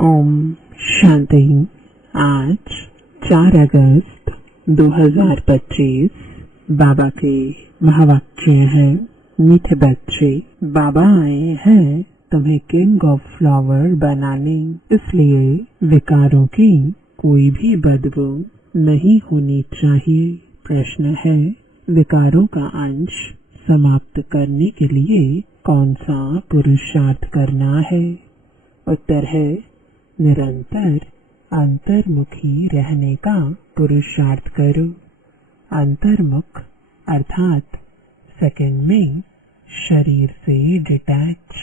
ओम शांति। आज 4 अगस्त 2025 बाबा के महावाक्य हैं। मीठे बच्चे, बाबा आए हैं तुम्हें किंग ऑफ फ्लावर बनाने, इसलिए विकारों की कोई भी बदबू नहीं होनी चाहिए। प्रश्न है, विकारों का अंश समाप्त करने के लिए कौन सा पुरुषार्थ करना है? उत्तर है, निरंतर अंतर्मुखी रहने का पुरुषार्थ करो। अंतर्मुख अर्थात सेकंड में शरीर से डिटैच,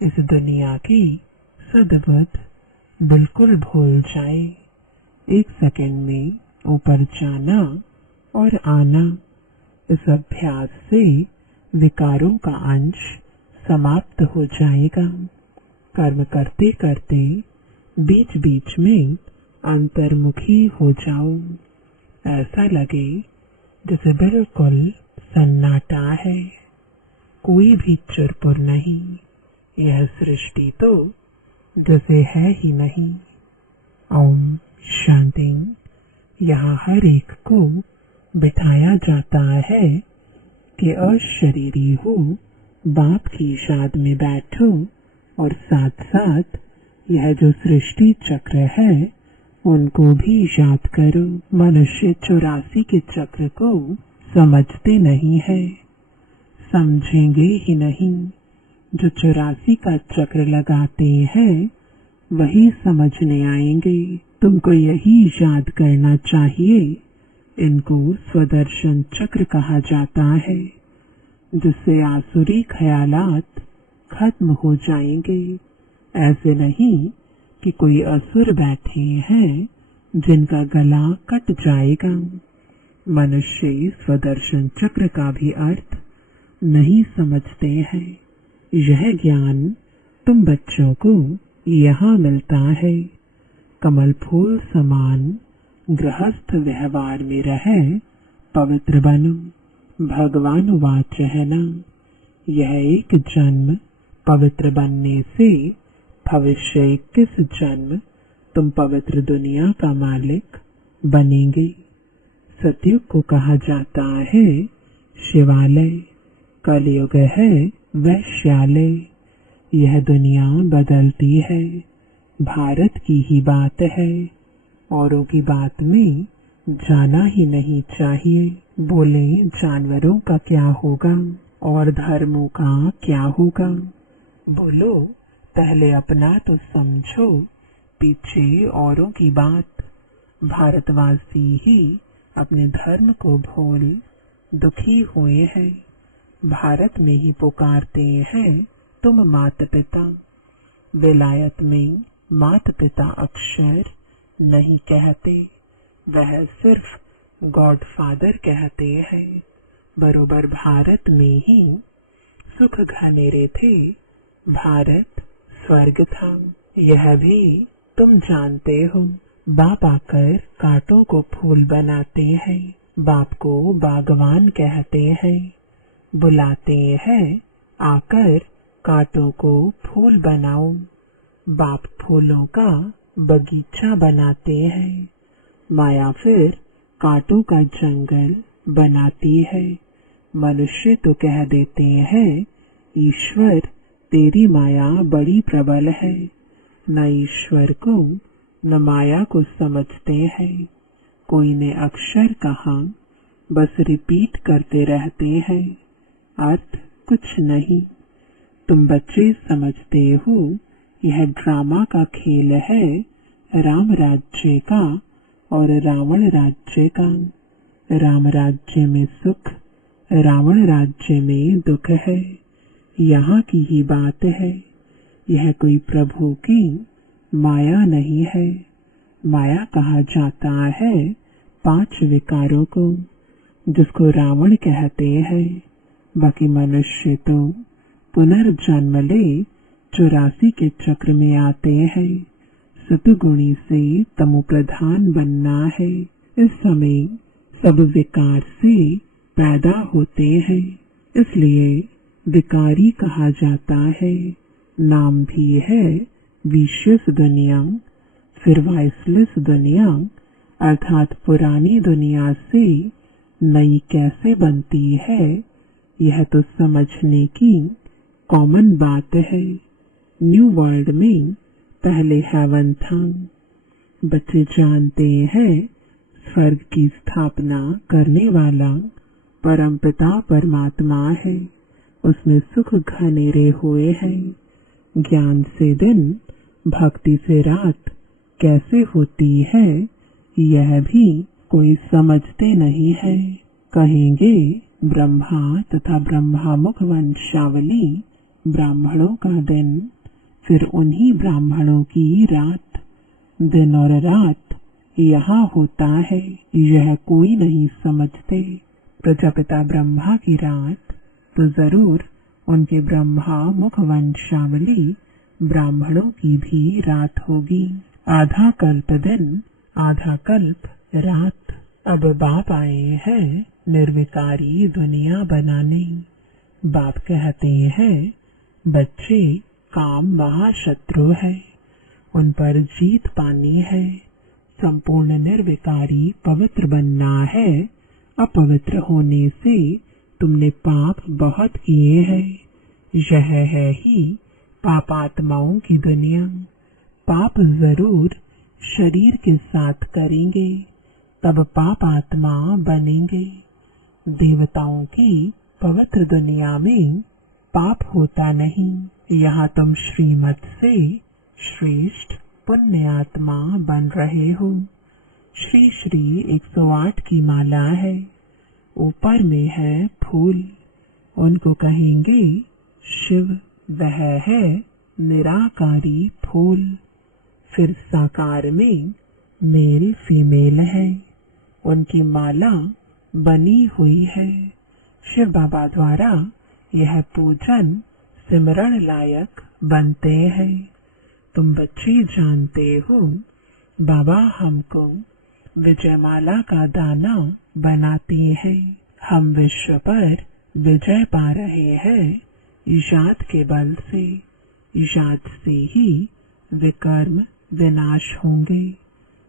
इस दुनिया की सद्बुद्ध बिल्कुल भूल जाए। 1 सेकंड में ऊपर जाना और आना, इस अभ्यास से विकारों का अंश समाप्त हो जाएगा। कर्म करते करते बीच बीच में अंतर्मुखी हो जाओ। ऐसा लगे जैसे बिल्कुल सन्नाटा है, कोई भी चुरपुर नहीं। यह सृष्टि तो जैसे है ही नहीं। ओम शांति। यहाँ हर एक को बिठाया जाता है कि अशरीरी हो, बाप की याद में बैठो और साथ साथ यह जो सृष्टि चक्र है उनको भी याद करो। मनुष्य 84 के चक्र को समझते नहीं है, समझेंगे ही नहीं। जो 84 का चक्र लगाते हैं वही समझने आएंगे। तुमको यही याद करना चाहिए। इनको स्वदर्शन चक्र कहा जाता है, जिससे आसुरी ख्यालात खत्म हो जाएंगे। ऐसे नहीं कि कोई असुर बैठे हैं जिनका गला कट जाएगा। मनुष्य स्वदर्शन चक्र का भी अर्थ नहीं समझते हैं। यह ज्ञान तुम बच्चों को यहाँ मिलता है। कमल फूल समान गृहस्थ व्यवहार में रहे पवित्र बनो। भगवान वाच है ना, यह एक जन्म पवित्र बनने से भविष्य 21 जन्म तुम पवित्र दुनिया का मालिक बनेंगे। सतयुग को कहा जाता है शिवालय, कलयुग है वैश्यालय। यह दुनिया बदलती है, भारत की ही बात है। औरों की बात में जाना ही नहीं चाहिए। बोले जानवरों का क्या होगा और धर्मों का क्या होगा? बोलो पहले अपना तो समझो, पीछे औरों की बात। भारतवासी ही अपने धर्म को भूल दुखी हुए हैं। भारत में ही पुकारते हैं तुम माता पिता। विलायत में माता पिता अक्षर नहीं कहते, वह सिर्फ गॉडफादर कहते हैं। बरोबर भारत में ही सुख घनेरे थे, भारत स्वर्ग था। यह भी तुम जानते हो। बाप आकर कांटों को फूल बनाते हैं, बाप को बागवान कहते हैं। बुलाते हैं आकर कांटों को फूल बनाओ। बाप फूलों का बगीचा बनाते हैं, माया फिर कांटों का जंगल बनाती है। मनुष्य तो कह देते हैं ईश्वर तेरी माया बड़ी प्रबल है। न ईश्वर को न माया को समझते हैं। कोई ने अक्षर कहा, बस रिपीट करते रहते हैं, अर्थ कुछ नहीं। तुम बच्चे समझते हो यह ड्रामा का खेल है, राम राज्य का और रावण राज्य का। राम राज्य में सुख, रावण राज्य में दुख है। यहाँ की ही बात है। यह कोई प्रभु की माया नहीं है। माया कहा जाता है 5 विकारों को, जिसको रावण कहते हैं। बाकी मनुष्य तो पुनर्जन्म ले 84 के चक्र में आते हैं। सतुगुणी से तमो प्रधान बनना है। इस समय सब विकार से पैदा होते हैं, इसलिए विकारी कहा जाता है। नाम भी है विशियस दुनिया, फिर वाइसलेस दुनिया अर्थात पुरानी दुनिया से नई कैसे बनती है, यह तो समझने की कॉमन बात है। न्यू वर्ल्ड में पहले हेवन था। बच्चे जानते हैं स्वर्ग की स्थापना करने वाला परमपिता परमात्मा है। उसमें सुख घनेरे हुए हैं। ज्ञान से दिन, भक्ति से रात कैसे होती है, यह भी कोई समझते नहीं है। कहेंगे ब्रह्मा तथा ब्रह्मामुख वंशावली ब्राह्मणों का दिन, फिर उन्हीं ब्राह्मणों की रात। दिन और रात यहाँ होता है, यह कोई नहीं समझते। प्रजापिता ब्रह्मा की रात तो जरूर उनके ब्रह्मा मुख वंशावली ब्राह्मणों की भी रात होगी। आधा कल्प दिन, आधा कल्प रात। अब बाप आए हैं निर्विकारी दुनिया बनाने। बाप कहते हैं बच्चे, काम महाशत्रु है, उन पर जीत पानी है। संपूर्ण निर्विकारी पवित्र बनना है। अपवित्र होने से तुमने पाप बहुत किए हैं। यह है ही पापात्माओं की दुनिया। पाप जरूर शरीर के साथ करेंगे, तब पापात्मा बनेंगे। देवताओं की पवित्र दुनिया में पाप होता नहीं। यहाँ तुम श्रीमत से श्रेष्ठ पुण्य आत्मा बन रहे हो। श्री श्री 108 की माला है। ऊपर में है फूल, उनको कहेंगे शिव। वह है निराकारी फूल। फिर साकार में मेल फीमेल है, उनकी माला बनी हुई है। शिव बाबा द्वारा यह पूजन सिमरण लायक बनते हैं। तुम बच्चे जानते हो बाबा हमको विजयमाला का दाना बनाते हैं। हम विश्व पर विजय पा रहे हैं ईशाद के बल से। ईशाद से ही विकर्म विनाश होंगे।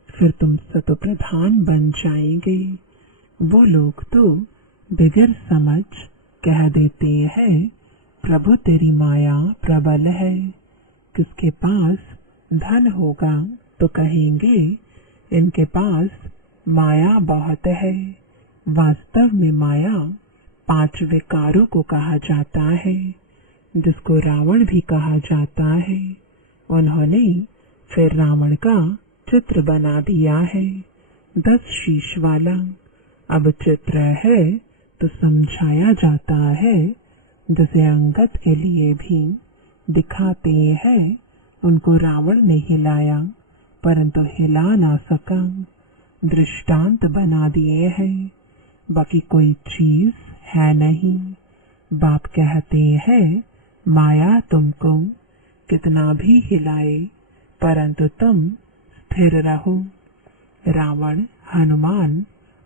फिर तुम सतोप्रधान बन जाएंगे। वो लोग तो बिगर समझ कह देते हैं प्रभु तेरी माया प्रबल है। किसके पास धन होगा तो कहेंगे इनके पास माया बहुत है। वास्तव में माया 5 विकारों को कहा जाता है, जिसको रावण भी कहा जाता है। उन्होंने फिर रावण का चित्र बना दिया है 10 शीश वाला। अब चित्र है तो समझाया जाता है, जैसे अंगद के लिए भी दिखाते हैं। उनको रावण ने हिलाया परंतु हिला ना सका। दृष्टांत बना दिए हैं, बाकी कोई चीज है नहीं। बाप कहते हैं माया तुमको कितना भी हिलाए परंतु तुम स्थिर रहो। रावण, हनुमान,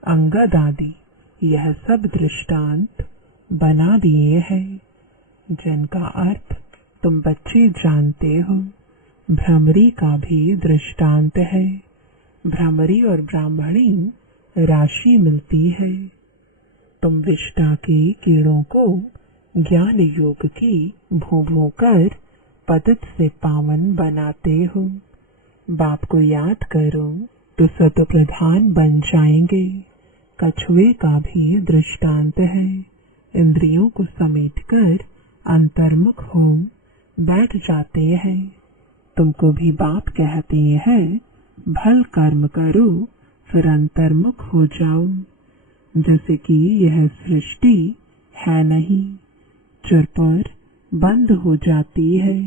अंगद आदि यह सब दृष्टांत बना दिए हैं, जिनका अर्थ तुम बच्चे जानते हो। भ्रमरी का भी दृष्टांत है। भ्रमरी और ब्राह्मणी राशि मिलती है। तुम विष्टा के कीड़ों को ज्ञान योग की भू कर पतित से पावन बनाते हो। बाप को याद करो तो सतो प्रधान बन जाएंगे। कछुए का भी दृष्टांत है। इंद्रियों को समेटकर अंतर्मुख हो बैठ जाते हैं। तुमको भी बाप कहते हैं भल कर्म करो फिर अंतर्मुख हो जाओ। जैसे कि यह सृष्टि है नहीं, चुर पर बंद हो जाती है।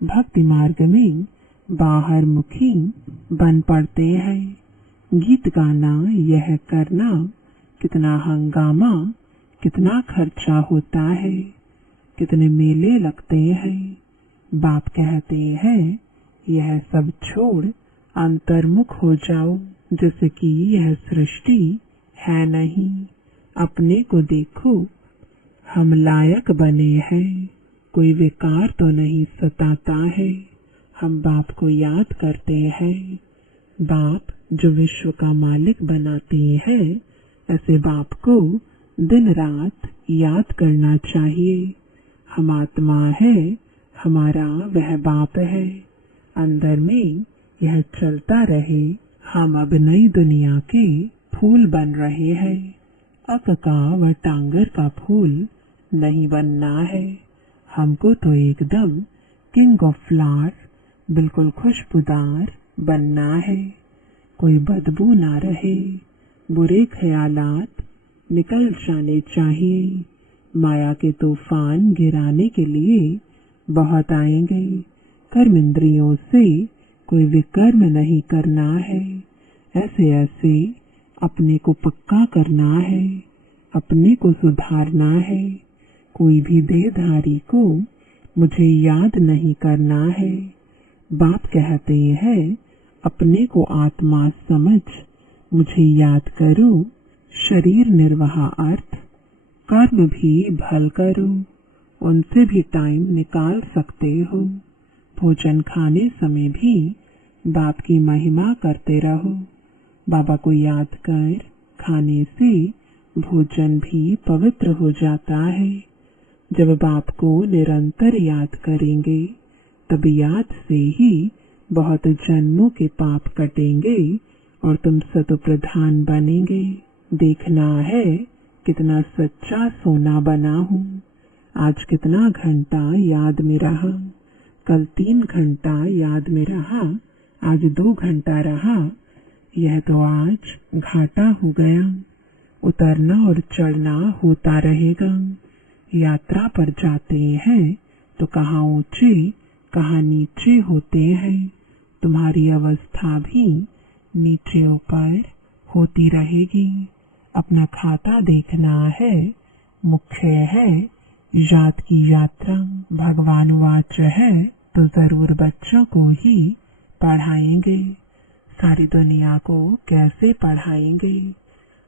भक्ति मार्ग में बाहर मुखी बन पड़ते हैं। गीत गाना, यह करना, कितना हंगामा, कितना खर्चा होता है, कितने मेले लगते हैं। बाप कहते हैं यह सब छोड़ अंतर्मुख हो जाओ। जैसे कि यह सृष्टि है नहीं। अपने को देखो, हम लायक बने हैं। कोई विकार तो नहीं सताता है। हम बाप को याद करते हैं। बाप जो विश्व का मालिक बनाते हैं, ऐसे बाप को दिन रात याद करना चाहिए। हम आत्मा है, हमारा वह बाप है। अंदर में यह चलता रहे। हम अब नई दुनिया के फूल बन रहे हैं। अक का व टांगर का फूल नहीं बनना है। हमको तो एकदम किंग ऑफ फ्लावर, बिल्कुल खुशबूदार बनना है। कोई बदबू ना रहे। बुरे ख्यालात निकल जाने चाहिए। माया के तूफान गिराने के लिए बहुत आएंगे। कर्म इंद्रियों से कोई विकर्म नहीं करना है। ऐसे ऐसे अपने को पक्का करना है, अपने को सुधारना है। कोई भी देहधारी को मुझे याद नहीं करना है। बाप कहते हैं, अपने को आत्मा समझ मुझे याद करो। शरीर निर्वाह अर्थ कर्म भी भल करो। उनसे भी टाइम निकाल सकते हो। भोजन खाने समय भी बाप की महिमा करते रहो। बाबा को याद कर खाने से भोजन भी पवित्र हो जाता है। जब बाप को निरंतर याद करेंगे, तब याद से ही बहुत जन्मों के पाप कटेंगे और तुम सतोप्रधान बनेंगे। देखना है कितना सच्चा सोना बना हूँ। आज कितना घंटा याद में रहा। कल 3 घंटा याद में रहा, आज 2 घंटा रहा। यह तो आज घाटा हो गया। उतरना और चढ़ना होता रहेगा। यात्रा पर जाते हैं तो कहाँ ऊंचे कहाँ नीचे होते हैं। तुम्हारी अवस्था भी नीचे ऊपर होती रहेगी। अपना खाता देखना है। मुख्य है याद की यात्रा। भगवान वाच है तो जरूर बच्चों को ही पढ़ाएंगे। सारी दुनिया को कैसे पढ़ाएंगे।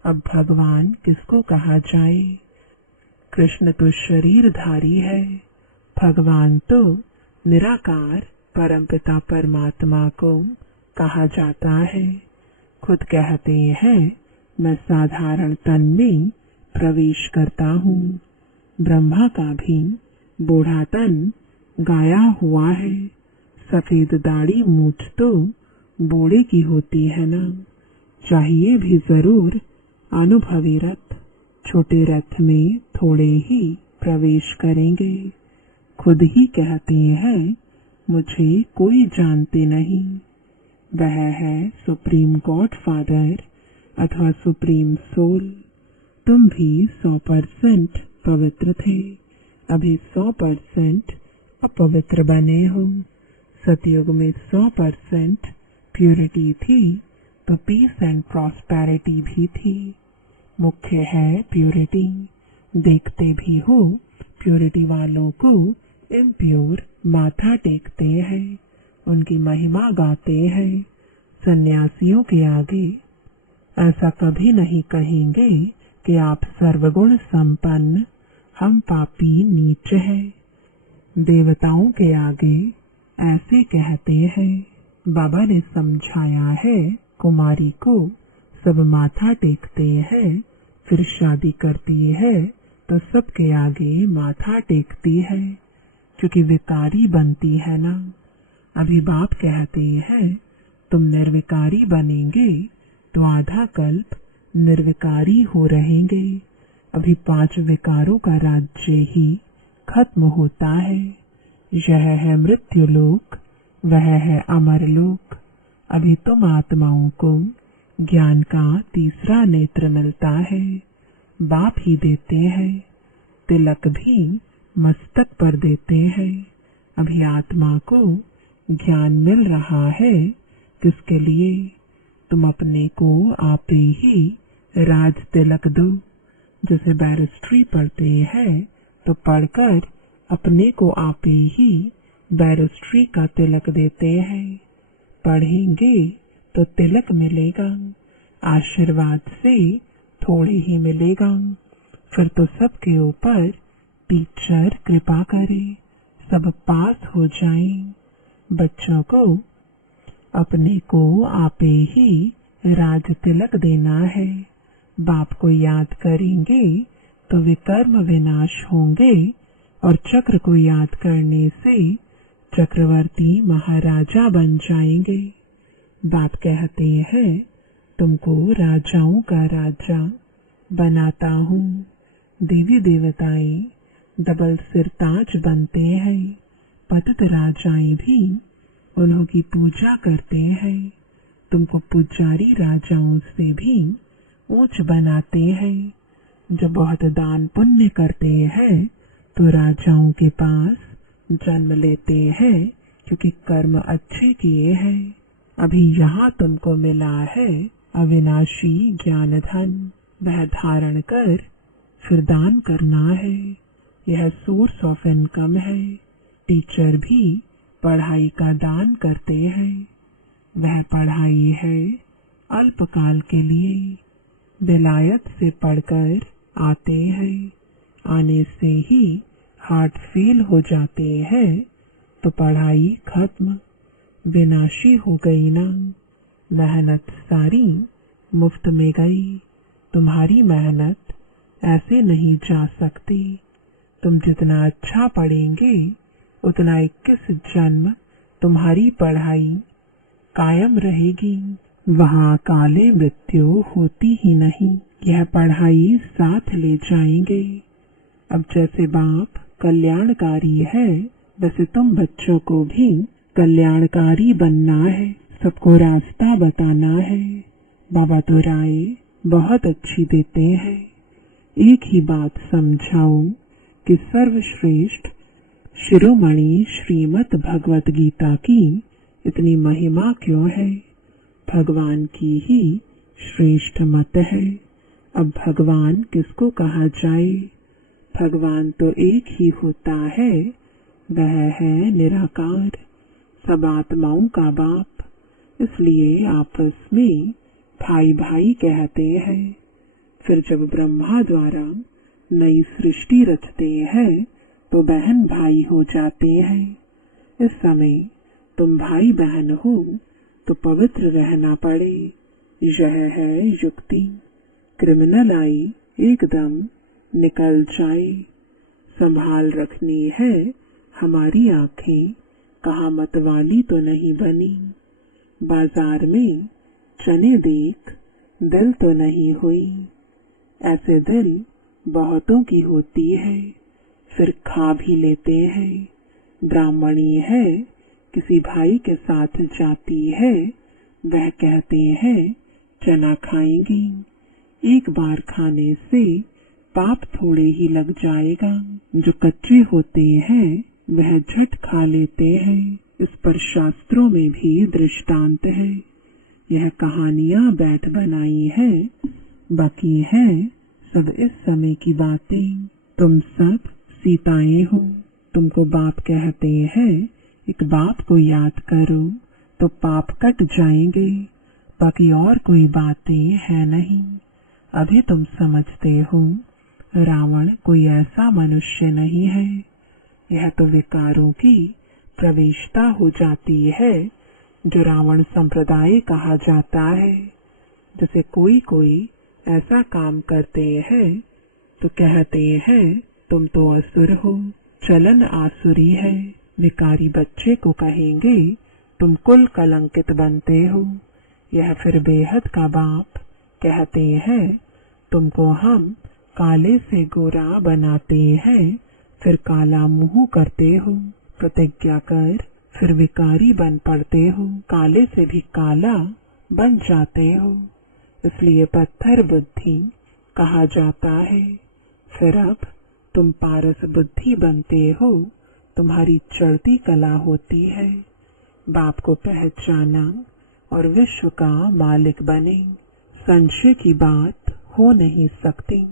अब भगवान किसको कहा जाए। कृष्ण तो शरीरधारी है। भगवान तो निराकार परमपिता परमात्मा को कहा जाता है। खुद कहते हैं, मैं साधारण तन में प्रवेश करता हूँ। ब्रह्मा का भी बूढ़ा तन गाया हुआ है। सफेद दाढ़ी मूछ तो बूढ़े की होती है ना। चाहिए भी जरूर अनुभवी रथ। छोटे रथ में थोड़े ही प्रवेश करेंगे। खुद ही कहते हैं, मुझे कोई जानते नहीं। वह है सुप्रीम गॉड फादर अथवा सुप्रीम सोल। तुम भी 100% पवित्र थे, अभी 100% अपवित्र बने हो। सतयुग में 100% प्योरिटी थी तो पीस एंड प्रॉस्पेरिटी भी थी। मुख्य है प्योरिटी। देखते भी हो प्योरिटी वालों को इम्प्योर माथा टेकते हैं, उनकी महिमा गाते हैं। सन्यासियों के आगे ऐसा कभी नहीं कहेंगे कि आप सर्वगुण संपन्न, हम पापी नीच हैं। देवताओं के आगे ऐसे कहते हैं। बाबा ने समझाया है, कुमारी को सब माथा टेकते हैं, फिर शादी करती है तो सबके आगे माथा टेकती है, क्योंकि विकारी बनती है ना। अभी बाप कहते हैं, तुम निर्विकारी बनेंगे तो आधा कल्प निर्विकारी हो रहेंगे। अभी 5 विकारों का राज्य ही खत्म होता है। यह है मृत्यु लोक, वह है अमर लोक। अभी तुम आत्माओं को ज्ञान का तीसरा नेत्र मिलता है। बाप ही देते हैं। तिलक भी मस्तक पर देते हैं। अभी आत्मा को ज्ञान मिल रहा है। किसके लिए? तुम अपने को आप ही राज तिलक दो। जैसे बैरिस्ट्री पढ़ते हैं तो पढ़कर अपने को आप ही बैरिस्ट्री का तिलक देते हैं। पढ़ेंगे तो तिलक मिलेगा, आशीर्वाद से थोड़ी ही मिलेगा। फिर तो सबके ऊपर टीचर कृपा करे, सब पास हो जाएं। बच्चों को अपने को आपे ही राज तिलक देना है। बाप को याद करेंगे तो विकर्म विनाश होंगे और चक्र को याद करने से चक्रवर्ती महाराजा बन जाएंगे। बाप कहते हैं तुमको राजाओं का राजा बनाता हूँ। देवी देवताएं डबल सिरताज बनते हैं। पतित राजाएं भी उन्हों की पूजा करते हैं। तुमको पुजारी राजाओं से भी ऊंच बनाते हैं। जब बहुत दान पुण्य करते हैं तो राजाओं के पास जन्म लेते हैं, क्योंकि कर्म अच्छे किए हैं। अभी यहाँ तुमको मिला है अविनाशी ज्ञान धन, वह धारण कर फिर दान करना है। यह सोर्स ऑफ इनकम है। टीचर भी पढ़ाई का दान करते हैं। वह पढ़ाई है अल्पकाल के लिए। विलायत से पढ़कर आते हैं, आने से ही हार्ट फेल हो जाते हैं तो पढ़ाई खत्म, विनाशी हो गई ना। मेहनत सारी मुफ्त में गई। तुम्हारी मेहनत ऐसे नहीं जा सकती। तुम जितना अच्छा पढ़ेंगे उतना 21 जन्म तुम्हारी पढ़ाई कायम रहेगी। वहाँ काले मृत्यु होती ही नहीं। यह पढ़ाई साथ ले जाएंगे। अब जैसे बाप कल्याणकारी है, वैसे तुम बच्चों को भी कल्याणकारी बनना है। सबको रास्ता बताना है। बाबा तो राय बहुत अच्छी देते हैं। एक ही बात समझाओ कि सर्वश्रेष्ठ शिरोमणि श्रीमद् भगवत गीता की इतनी महिमा क्यों है। भगवान की ही श्रेष्ठ मत है। अब भगवान किसको कहा जाए। भगवान तो एक ही होता है, वह है निराकार, सब आत्माओं का बाप। इसलिए आपस में भाई भाई कहते हैं। फिर जब ब्रह्मा द्वारा नई सृष्टि रचते हैं तो बहन भाई हो जाते हैं। इस समय तुम भाई बहन हो तो पवित्र रहना पड़े। यह है युक्ति। क्रिमिनल आई एकदम निकल जाए। संभाल रखनी है हमारी आंखें, कहाँ मतवाली तो नहीं बनी। बाजार में चने देख दिल तो नहीं हुई। ऐसे दिल बहुतों की होती है, फिर खा भी लेते हैं। ब्राह्मणी है, किसी भाई के साथ जाती है, वह कहते हैं चना खाएंगी। एक बार खाने से पाप थोड़े ही लग जाएगा। जो कच्चे होते हैं वह झट खा लेते हैं। इस पर शास्त्रों में भी दृष्टांत है। यह कहानियां बैठ बनाई है, बाकी है सब इस समय की बातें। तुम सब सीताएं हो। तुमको बाप कहते हैं एक बाप को याद करो तो पाप कट जाएंगे, बाकी और कोई बातें है नहीं। अभी तुम समझते हो रावण कोई ऐसा मनुष्य नहीं है। यह तो विकारों की प्रवेशता हो जाती है, जो रावण संप्रदाय कहा जाता है। जैसे कोई ऐसा काम करते हैं तो कहते हैं तुम तो असुर हो, चलन आसुरी है। विकारी बच्चे को कहेंगे तुम कुल कलंकित बनते हो। यह फिर बेहद का बाप कहते हैं तुमको हम काले से गोरा बनाते हैं, फिर काला मुंह करते हो। प्रतिज्ञा कर फिर विकारी बन पड़ते हो, काले से भी काला बन जाते हो। इसलिए पत्थर बुद्धि कहा जाता है। फिर अब तुम पारस बुद्धि बनते हो, तुम्हारी चढ़ती कला होती है। बाप को पहचाना और विश्व का मालिक बने, संशय की बात हो नहीं सकती।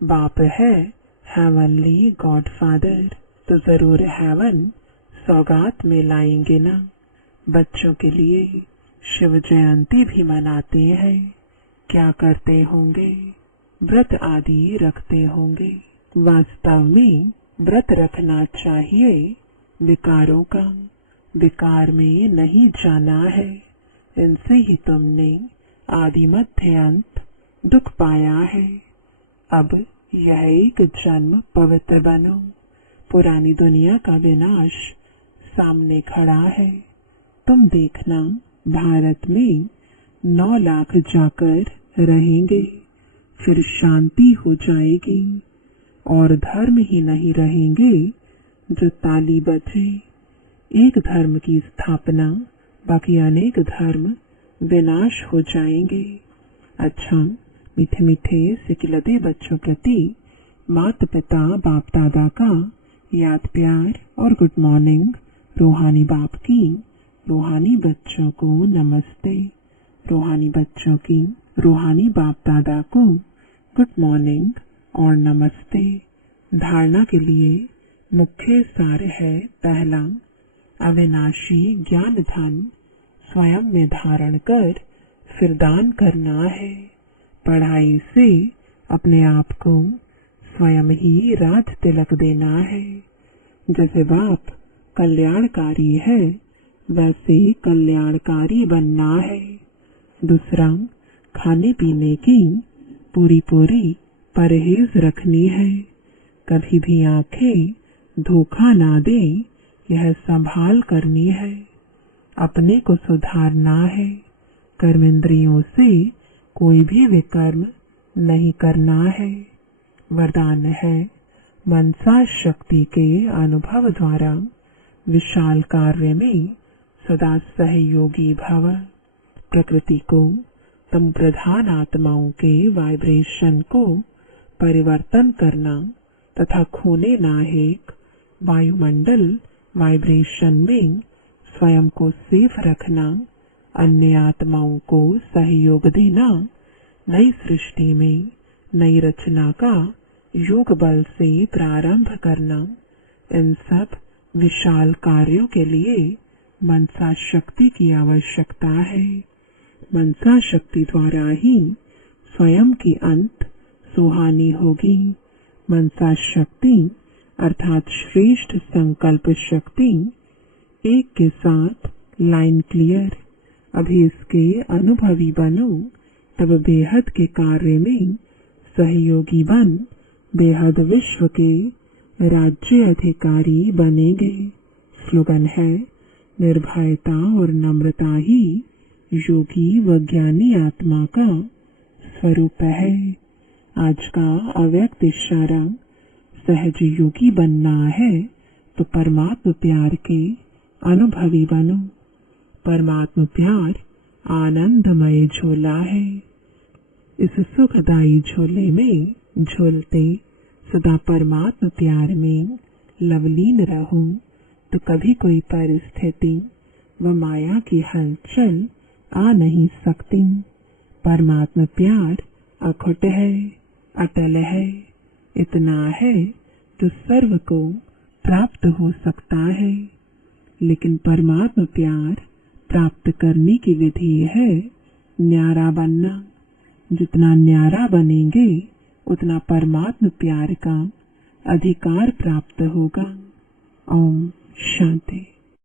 बाप है हेवनली गॉडफादर, तो जरूर हेवन सौगात में लाएंगे ना। बच्चों के लिए शिव जयंती भी मनाते हैं। क्या करते होंगे, व्रत आदि रखते होंगे। वास्तव में व्रत रखना चाहिए विकारों का, विकार में नहीं जाना है। इनसे ही तुमने आदि मध्य अंत दुख पाया है। अब यह एक जन्म पवित्र बनो। पुरानी दुनिया का विनाश सामने खड़ा है। तुम देखना, भारत में 9 लाख जाकर रहेंगे, फिर शांति हो जाएगी और धर्म ही नहीं रहेंगे जो ताली बजे। एक धर्म की स्थापना, बाकी अनेक धर्म विनाश हो जाएंगे। अच्छा, मीठे मीठे सिकिलते बच्चों प्रति माता पिता बाप दादा का याद प्यार और गुड मॉर्निंग। रूहानी बाप की रूहानी बच्चों को नमस्ते। रूहानी बच्चों की रूहानी बाप दादा को गुड मॉर्निंग और नमस्ते। धारणा के लिए मुख्य सार है, पहला, अविनाशी ज्ञान धन स्वयं में धारण कर फिर दान करना है। पढ़ाई से अपने आप को स्वयं ही राज तिलक देना है। जैसे बाप कल्याणकारी है, वैसे कल्याणकारी बनना है। दूसरा, खाने पीने की पूरी परहेज रखनी है। कभी भी आंखें धोखा ना दे, यह संभाल करनी है। अपने को सुधारना है। कर्मेंद्रियों से कोई भी विकर्म नहीं करना है। वरदान है, मनसा शक्ति के अनुभव द्वारा विशाल कार्य में सदा सहयोगी भव। प्रकृति को, तम प्रधान आत्माओं के वाइब्रेशन को परिवर्तन करना तथा खोने नाहेक वायुमंडल वाइब्रेशन में स्वयं को सेफ रखना, अन्य आत्माओं को सहयोग देना, नई सृष्टि में नई रचना का योग बल से प्रारंभ करना, इन सब विशाल कार्यों के लिए मनसा शक्ति की आवश्यकता है। मनसा शक्ति द्वारा ही स्वयं की अंत सुहानी होगी। मनसा शक्ति अर्थात श्रेष्ठ संकल्प शक्ति एक के साथ लाइन क्लियर। अभी इसके अनुभवी बनो, तब बेहद के कार्य में सहयोगी बन बेहद विश्व के राज्य अधिकारी बनेंगे। स्लोगन है, निर्भयता और नम्रता ही योगी व ज्ञानी आत्मा का स्वरूप है। आज का अव्यक्त इशारा, सहज योगी बनना है तो परमात्म प्यार के अनुभवी बनो। परमात्म प्यार आनंदमय झोला है। इस सुखदायी झोले में झूलते सदा परमात्म प्यार में लवलीन रहो, तो कभी कोई परिस्थिति व माया की हलचल आ नहीं सकती। परमात्म प्यार अखुट है, अटल है, इतना है जो सर्व को प्राप्त हो सकता है। लेकिन परमात्म प्यार प्राप्त करने की विधि है न्यारा बनना। जितना न्यारा बनेंगे उतना परमात्म प्यार का अधिकार प्राप्त होगा। ओम शांति।